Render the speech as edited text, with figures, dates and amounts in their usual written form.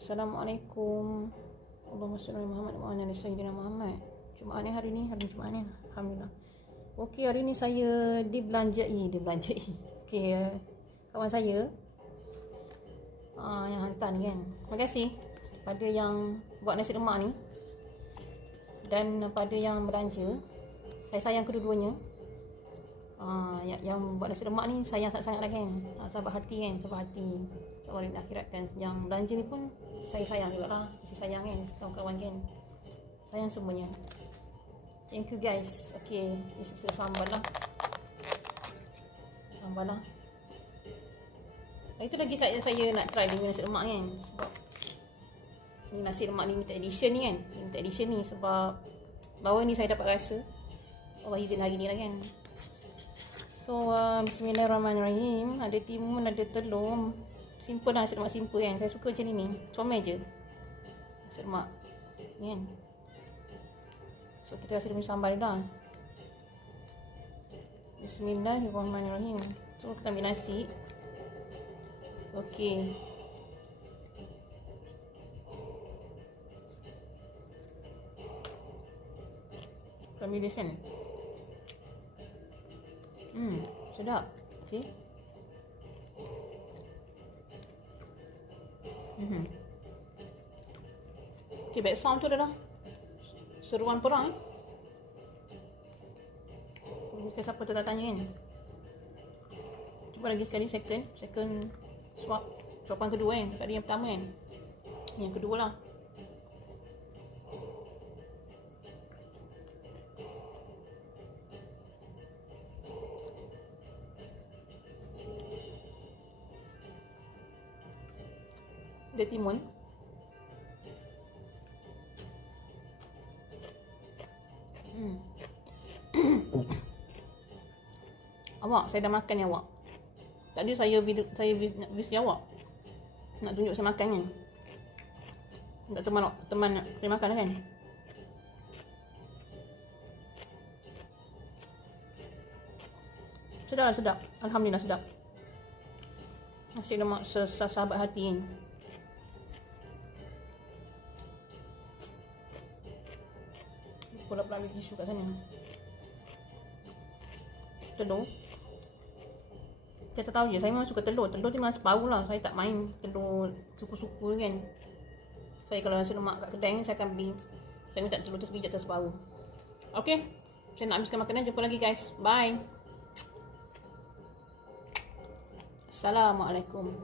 Assalamualaikum. Allahumma salli ala Muhammad wa ala ali sayyidina Muhammad. Jumaat ni hari Jumaat ni. Alhamdulillah. Okey, hari ni saya dibelanjai. Okey, kawan saya yang hantar ni kan. Terima kasih pada yang buat nasi lemak ni dan pada yang belanja. Saya sayang kedua-duanya. Yang buat nasi lemak ni sayang sangat-sangat lah kan. Sahabat hati kan, sahabat hati. Allah di akhirat. Dan yang belanja ni pun saya sayang juga lah. Masih sayang kan, kawan-kawan kan. Sayang semuanya. Thank you guys. Okay, ini sambal lah. Itu lagi saya nak try dengan nasi lemak kan. Sebab ni nasi lemak limited edition ni kan. Limited edition ni sebab baru ni saya dapat rasa. Allah izin hari ni lah kan. So bismillahirrahmanirrahim. Ada timun, ada telur. Simple lah, nasi lemak simple kan. Saya suka macam ni. Comel je nasi lemak ni kan. So kita rasa dia punya sambal dah. Bismillahirrahmanirrahim. So kita ambil nasi. Okey. Kami dia kan. Sedap. Okey. Okay, back sound tu dah seruan perang. Bukan siapa tu tak tanya kan. Cuba lagi sekali second suapan kedua kan. Tadi yang pertama kan. Yang kedua lah. Dia timun. Awak, saya dah makan ni awak. Tadi saya video awak. Nak tunjuk saya makan kan. Nak teman saya makan kan. Sedap. Alhamdulillah sedap. Nasi lemak sahabat hati kan. Pula ambil tisu kat sana. Telur. Saya tak tahu je, saya memang suka telur. Telur tu memang separuh lah. Saya tak main telur suku-suku kan. Saya kalau nasi lemak kat kedai saya akan beli. Saya minta telur tu sebiji atau separuh. Okay, saya nak habiskan makanan. Jumpa lagi guys. Bye. Assalamualaikum.